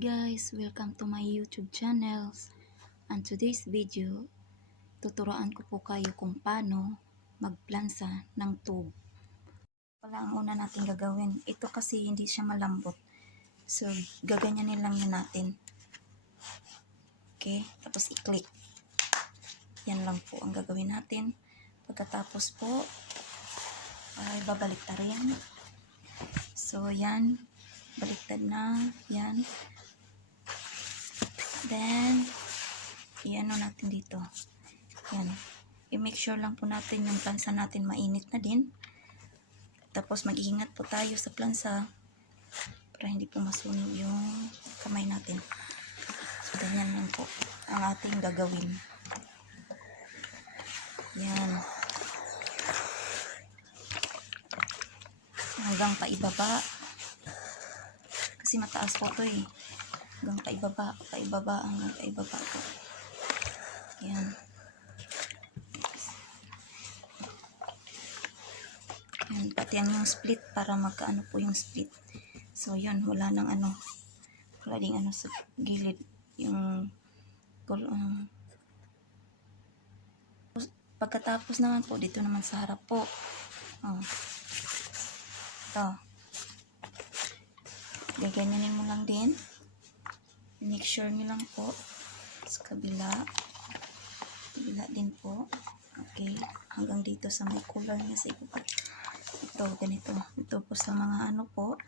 guys, welcome to my YouTube channel. And today's video, tuturuan ko po kayo kung paano magplansa ng tube. Pala ang una natin gagawin, ito kasi hindi siya malambot. So, gaganyanin lang yun natin. Okay, tapos i-click. Yan lang po ang gagawin natin. Pagkatapos po, ay babalik ta rin. So, yan. Baliktad na. Yan. Then, i-ano natin dito. Yan. I-make sure lang po natin yung plansa natin mainit na din. Tapos, mag-iingat po tayo sa plansa para hindi po masunog yung kamay natin. So, ganyan lang po ang ating gagawin. Yan. Hanggang paibaba. Kasi mataas po ito eh. Hanggang paibaba, hanggang paibaba po. Yan. Yan, pati yan yung split para magkaano po yung split. So, yun, wala nang ano. Wala ding ano sa gilid. Yung pagkatapos naman po, dito naman sa harap po. Oh. Ito. Gaganyanin mo lang din. Make sure nyo lang po sa kabila din po. Okay, hanggang dito sa may color niya sa ibaba. Ito, ganito. Ito po sa mga ano po,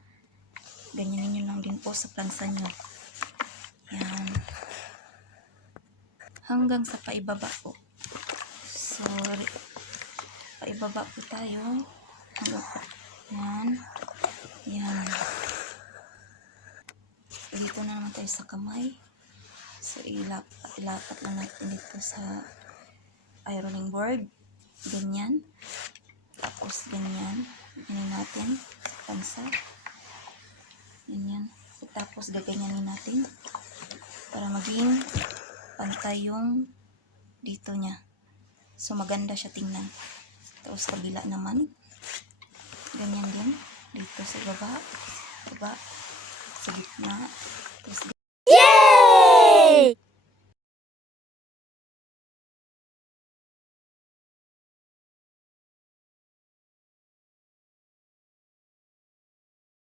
ganyanin nyo lang din po sa plansa nyo. Yan. Hanggang sa paibaba po. So, paibaba po tayo. Hanggang po. Yan. Yan. Dito na naman tayo sa kamay. So, ilapat lang natin dito sa ironing board. Ganyan. Tapos, ganyan. Ganyan natin. Pansa. Ganyan. Tapos, gaganyanin natin. Para maging pantay yung dito niya. So, maganda siya tingnan. Tapos, kabila naman. Ganyan din. Dito sa baba. Baba. Sa gitna. Tapos